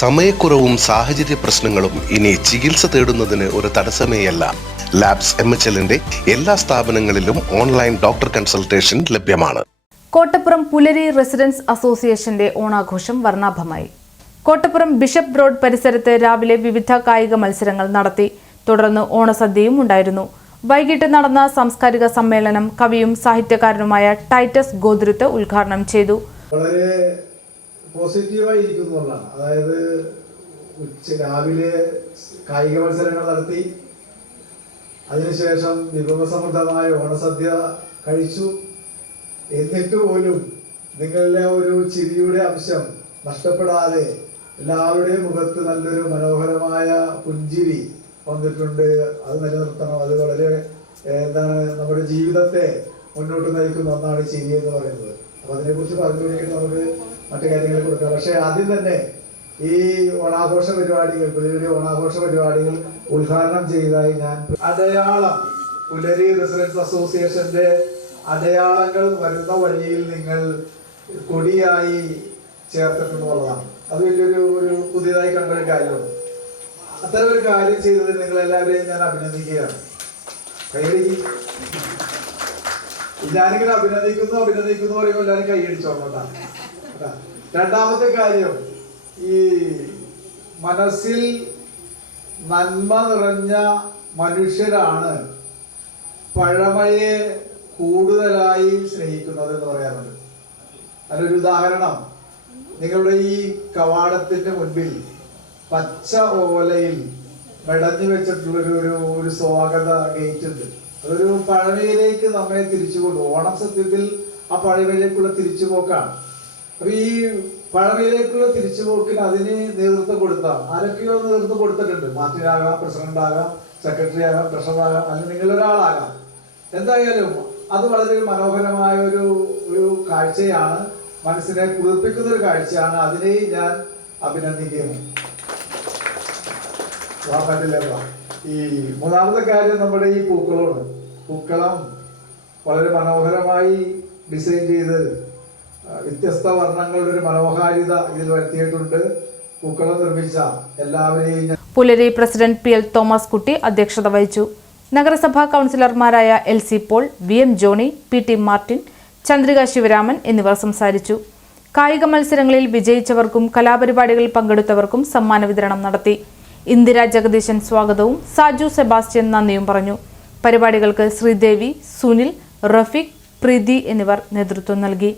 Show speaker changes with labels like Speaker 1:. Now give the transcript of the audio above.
Speaker 1: സമയക്കുറവും സാഹചര്യ പ്രശ്നങ്ങളും ഇനി ചികിത്സ തേടുന്നതിന് ഒരു തടസ്സമേയല്ല. ലാബ്സ് എം എച്ച് എല്ലിന്റെ എല്ലാ സ്ഥാപനങ്ങളിലും ഓൺലൈൻ ഡോക്ടർ കൺസൾട്ടേഷൻ ലഭ്യമാണ്.
Speaker 2: കോട്ടപ്പുറം പുലരി റെസിഡൻസ് അസോസിയേഷന്റെ ഓണാഘോഷം വർണാഭമായി. കോട്ടപ്പുറം ബിഷപ്പ് റോഡ് പരിസരത്ത് രാവിലെ വിവിധ കായിക മത്സരങ്ങൾ നടത്തി. തുടർന്ന് ഓണസദ്യയും ഉണ്ടായിരുന്നു. വൈകിട്ട് നടന്ന സാംസ്കാരിക സമ്മേളനം കവിയും സാഹിത്യകാരനുമായ ടൈറ്റസ് ഗോദ്രിത്ത് ഉദ്ഘാടനം ചെയ്തു.
Speaker 3: വളരെ പോസിറ്റീവായി ഇരിക്കുന്നു എന്നുള്ളതാണ്. അതായത് ഉച്ച രാവിലെ കായിക മത്സരങ്ങൾ നടത്തി അതിനുശേഷം വിഭവസമൃദ്ധമായ ഓണസദ്യ കഴിച്ചു. എന്നിട്ട് പോലും നിങ്ങളിലെ ഒരു ചിരിയുടെ അംശം നഷ്ടപ്പെടാതെ എല്ലാവരുടെയും മുഖത്ത് നല്ലൊരു മനോഹരമായ പുഞ്ചിരി വന്നിട്ടുണ്ട്. അത് നിലനിർത്തണം. അത് വളരെ എന്താണ് നമ്മുടെ ജീവിതത്തെ മുന്നോട്ട് നയിക്കുന്ന ഒന്നാണ് ചിരി എന്ന് പറയുന്നത്. അപ്പൊ അതിനെക്കുറിച്ച് പറഞ്ഞു കൊടുക്കുന്ന നമുക്ക് മറ്റു കാര്യങ്ങൾ കൊടുക്കാം. പക്ഷെ ആദ്യം തന്നെ ഈ ഓണാഘോഷ പരിപാടികൾ പുതിയ പുതിയ ഓണാഘോഷ പരിപാടികൾ ഉദ്ഘാടനം ചെയ്തതായി ഞാൻ അടയാളം പുലരി റെസിഡൻസ് അസോസിയേഷന്റെ അടയാളങ്ങൾ വരുന്ന വഴിയിൽ നിങ്ങൾ കൊടിയായി ചേർത്തിട്ടുള്ളതാണ് അത് വലിയൊരു ഒരു പുതിയതായി കണ്ട ഒരു കാര്യമാണ്. അത്തരം ഒരു കാര്യം ചെയ്തതിൽ നിങ്ങൾ എല്ലാവരെയും ഞാൻ അഭിനന്ദിക്കുകയാണ്. കൈയടി ഞാനിങ്ങനെ അഭിനന്ദിക്കുന്നു അഭിനന്ദിക്കുന്നു പറയുമ്പോൾ എല്ലാവരും കൈയടിച്ചോളാം. രണ്ടാമത്തെ കാര്യം ഈ മനസ്സിൽ നന്മ നിറഞ്ഞ മനുഷ്യരാണ് പഴമയെ കൂടുതലായി സ്നേഹിക്കുന്നത് എന്ന് പറയാറുണ്ട് അതിനൊരു ഉദാഹരണം നിങ്ങളുടെ ഈ കവാടത്തിന്റെ മുൻപിൽ പച്ച ഓലയിൽ മെടഞ്ഞു വെച്ചിട്ടുള്ളൊരു ഒരു ഒരു സ്വാഗത ഗേറ്റ് ഉണ്ട് അതൊരു പഴമയിലേക്ക് നമ്മെ തിരിച്ചുകൊണ്ടു ഓണം സത്യത്തിൽ ആ പഴമയിലേക്കുള്ള തിരിച്ചുപോക്കാണ്. അപ്പൊ ഈ പഴമയിലേക്കുള്ള തിരിച്ചുപോക്കിന് അതിന് നേതൃത്വം കൊടുത്ത ആരൊക്കെയോ നേതൃത്വം കൊടുത്തിട്ടുണ്ട്. മാർട്ടിനാകാം പ്രസിഡന്റ് ആകാം സെക്രട്ടറി ആകാം അല്ലെങ്കിൽ നിങ്ങളൊരാളാകാം. എന്തായാലും അത് വളരെ മനോഹരമായ ഒരു ഒരു കാഴ്ചയാണ്. മനസ്സിനെ കുളിർപ്പിക്കുന്ന ഒരു കാഴ്ചയാണ്. അതിനെയും ഞാൻ അഭിനന്ദിക്കുന്നു. പറ്റില്ല. ഈ മൂന്നാമത്തെ കാര്യം നമ്മുടെ ഈ പൂക്കളോട് പൂക്കളം വളരെ മനോഹരമായി ഡിസൈൻ ചെയ്ത് വ്യത്യസ്ത വർണങ്ങളുടെ ഒരു മനോഹാരിത ഇതിൽ വരുത്തിയിട്ടുണ്ട്. പൂക്കളം നിർമ്മിച്ച എല്ലാവരെയും
Speaker 2: പുലരി പ്രസിഡന്റ് പി എൽ തോമസ് കുട്ടി അധ്യക്ഷത വഹിച്ചു. നഗരസഭാ കൗൺസിലർമാരായ L C Paul V M Johny P T Martin Chandrika Sivaraman എന്നിവർ സംസാരിച്ചു. കായിക മത്സരങ്ങളിൽ വിജയിച്ചവർക്കും കലാപരിപാടികളിൽ പങ്കെടുത്തവർക്കും സമ്മാന വിതരണം നടത്തി. ഇന്ദിര ജഗദീശൻ സ്വാഗതവും സാജു സെബാസ്റ്റ്യൻ നന്ദിയും പറഞ്ഞു. പരിപാടികൾക്ക് ശ്രീദേവി സുനിൽ റഫീഖ് പ്രീതി എന്നിവർ നേതൃത്വം നൽകി.